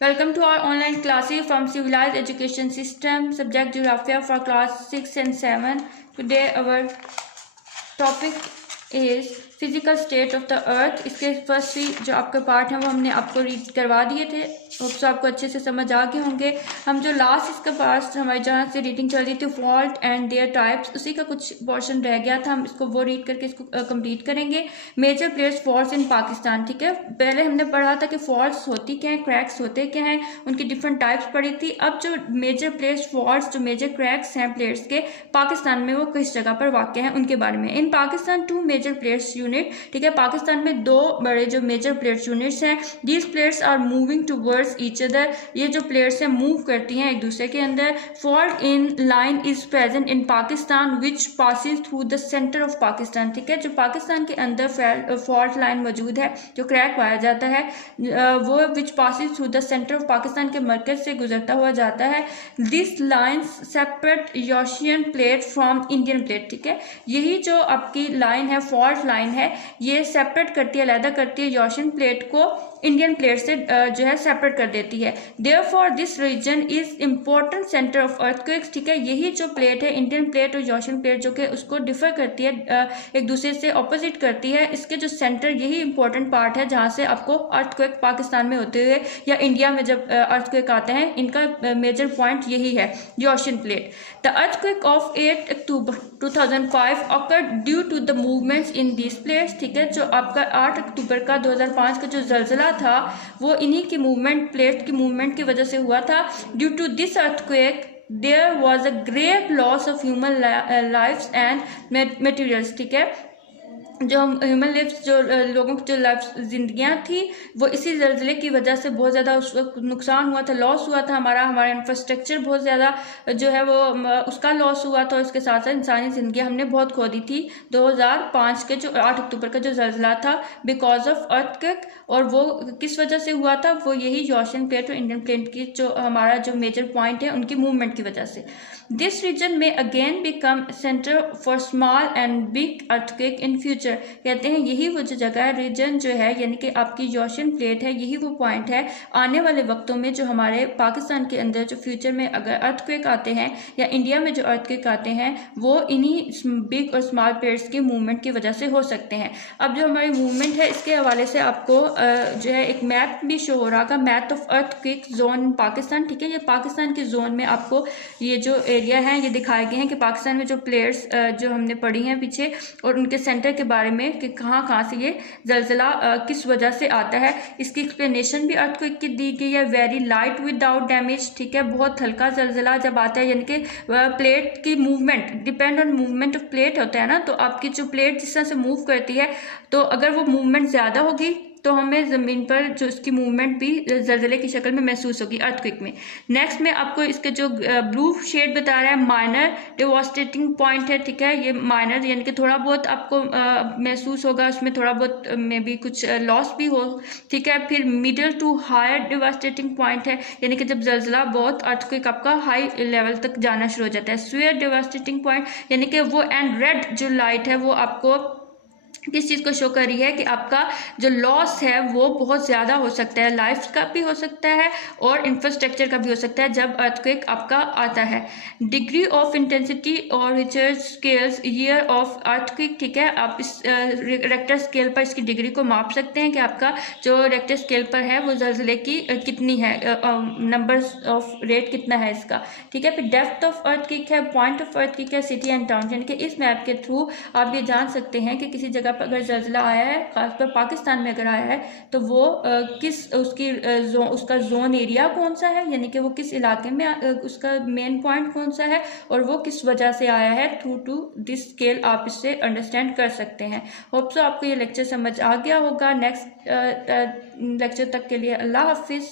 Welcome to our online classes from Civilized Education System, subject Geography for class 6 and 7. Today our topic is physical state of the earth. इसके first three जो आपके part हैं वो हमने आपको read करवा दिए थे, होप्स आपको अच्छे से समझ आ गए होंगे। हम जो लास्ट इसका पार्ट हमारी जहाँ से रीडिंग चल रही थी फॉल्ट एंड देयर टाइप्स, उसी का कुछ पोर्शन रह गया था, हम इसको वो रीड करके इसको कंप्लीट करेंगे। Major plates faults in Pakistan, ठीक है। पहले हमने पढ़ा था कि फॉल्ट्स होती क्या है, क्रैक्स होते क्या हैं, उनकी डिफरेंट टाइप्स पढ़ी थी। अब जो मेजर प्लेट्स फॉल्ट्स, जो मेजर क्रैक्स हैं प्लेट्स के पाकिस्तान में, वो किस जगह पर वाक़ हैं उनके बारे में। In Pakistan two major plates unit, ठीक है, पाकिस्तान में दो बड़े जो मेजर प्लेट्स यूनिट्स हैं। These plates are moving towards each other, ये जो प्लेट्स हैं मूव करती हैं एक दूसरे के अंदर। Fault in line is present in Pakistan which passes through the centre of Pakistan, ठीक है। जो पाकिस्तान के अंदर फॉल्ट लाइन मौजूद है, जो क्रैक पाया जाता है, वो which passes through the centre of Pakistan के मरकज से गुजरता हुआ जाता है। This line separate Asian plate from Indian plate, ठीक है। यही जो आपकी लाइन है, फॉल्ट लाइन है, ये सेपरेट करती है, अलहदा करती है एशियन प्लेट को इंडियन प्लेट से जो है सेपरेट कर देती है। Therefore this region is important centre of earthquakes, ठीक है। यही जो प्लेट है, इंडियन प्लेट और एशियन प्लेट, जो कि उसको डिफर करती है, एक दूसरे से ऑपोजिट करती है, इसके जो सेंटर, यही इंपॉर्टेंट पार्ट है जहाँ से आपको अर्थक्वेक पाकिस्तान में होते हुए या इंडिया में जब अर्थक्वेक आते हैं, इनका मेजर पॉइंट यही है, Asian plate. The earthquake of 8 October 2005 occurred due to the movements in these plates, ठीक है। जो आपका 8 अक्टूबर का 2005 का जो जलजला था, वो इन्हीं की मूवमेंट, प्लेट की मूवमेंट की वजह से हुआ था। Due to this earthquake there was a great loss of human lifes and materials, ठीक है। जो ह्यूमन लाइफ्स, जो लोगों की जो लाइफ जिंदगियां थी, वो इसी जल्जले की वजह से बहुत ज़्यादा उस वक्त नुकसान हुआ था, लॉस हुआ था। हमारा इंफ्रास्ट्रक्चर बहुत ज़्यादा जो है वो उसका लॉस हुआ था, और इसके साथ साथ इंसानी ज़िंदगी हमने बहुत खो दी थी 2005 के जो 8 अक्टूबर का जो जल्जला था, बिकॉज ऑफ अर्थक्वेक। और वो किस वजह से हुआ था, वो यही एशियन प्लेट और इंडियन प्लेट की जो हमारा जो मेजर पॉइंट है, उनकी मूवमेंट की वजह से। दिस रीजन में again become centre for small and big earthquake in future, कहते हैं यही वो जो जगह है, रीजन जो है, यानी कि आपकी एशियन प्लेट है, यही वो पॉइंट है आने वाले वक्तों में जो हमारे पाकिस्तान के अंदर जो फ्यूचर में अगर अर्थक्वेक आते हैं या इंडिया में जो अर्थक्वेक आते हैं, वो इन्हीं बिग और स्मॉल प्लेट्स की मूवमेंट की वजह से हो सकते हैं। अब जो हमारी मूवमेंट है, इसके हवाले से आपको जो है एक मैप भी शो हो रहा है, मैप ऑफ अर्थक्वेक जोन इन पाकिस्तान, ठीक है। ये पाकिस्तान के जोन में आपको ये जो एरिया है, ये दिखाए गए हैं कि पाकिस्तान में जो प्लेट्स जो हमने पढ़ी हैं पीछे, और उनके सेंटर के बारे में कि कहाँ कहाँ से ये जलजला किस वजह से आता है। इसकी एक्सप्लेनेशन भी अर्थक्वेक की दी गई है। वेरी लाइट विदाउट डैमेज, ठीक है। बहुत हल्का जलजला जब आता है, यानी कि प्लेट की movement depend on movement of plate होता है ना, तो आपकी जो प्लेट जिस तरह से मूव करती है, तो अगर वो मूवमेंट ज़्यादा होगी तो हमें ज़मीन पर जो इसकी मूवमेंट भी जलजले की शक्ल में महसूस होगी अर्थक्वेक में। नेक्स्ट में आपको इसके जो ब्लू शेड बता रहा है, माइनर डिवास्टेटिंग पॉइंट है, ठीक है। ये माइनर यानी कि थोड़ा बहुत आपको महसूस होगा, उसमें थोड़ा बहुत में भी कुछ लॉस भी हो, ठीक है। फिर middle to higher devastating point है, यानी कि जब जलजला बहुत अर्थक्वेक आपका हाई लेवल तक जाना शुरू हो जाता है। स्फीयर डिवास्टेटिंग पॉइंट, यानी कि वो एंड रेड जो लाइट है, वो आपको किस चीज़ को शो कर रही है कि आपका जो लॉस है वो बहुत ज़्यादा हो सकता है, लाइफ का भी हो सकता है और इंफ्रास्ट्रक्चर का भी हो सकता है जब अर्थक्वेक आपका आता है। डिग्री ऑफ इंटेंसिटी और Richter scales year of earthquake, ठीक है। आप इस रेक्टर स्केल पर इसकी डिग्री को माप सकते हैं कि आपका जो रेक्टर स्केल पर है वो जलजले की कितनी है, नंबर्स ऑफ रेट कितना है इसका, ठीक है। फिर डेप्थ ऑफ अर्थक्वेक है, पॉइंट ऑफ अर्थक्वेक है, सिटी एंड टाउन, यानी कि इस मैप के थ्रू आप ये जान सकते हैं कि किसी जगह पर अगर जलजला आया है, खासकर पाकिस्तान में अगर आया है, तो वो किस उसकी उसका जोन एरिया कौन सा है, यानी कि वो किस इलाके में उसका मेन पॉइंट कौन सा है, और वो किस वजह से आया है। थ्रू टू दिस स्केल आप इससे अंडरस्टैंड कर सकते हैं। होप सो आपको ये लेक्चर समझ आ गया होगा। नेक्स्ट लेक्चर तक के लिए अल्लाह हाफिज़।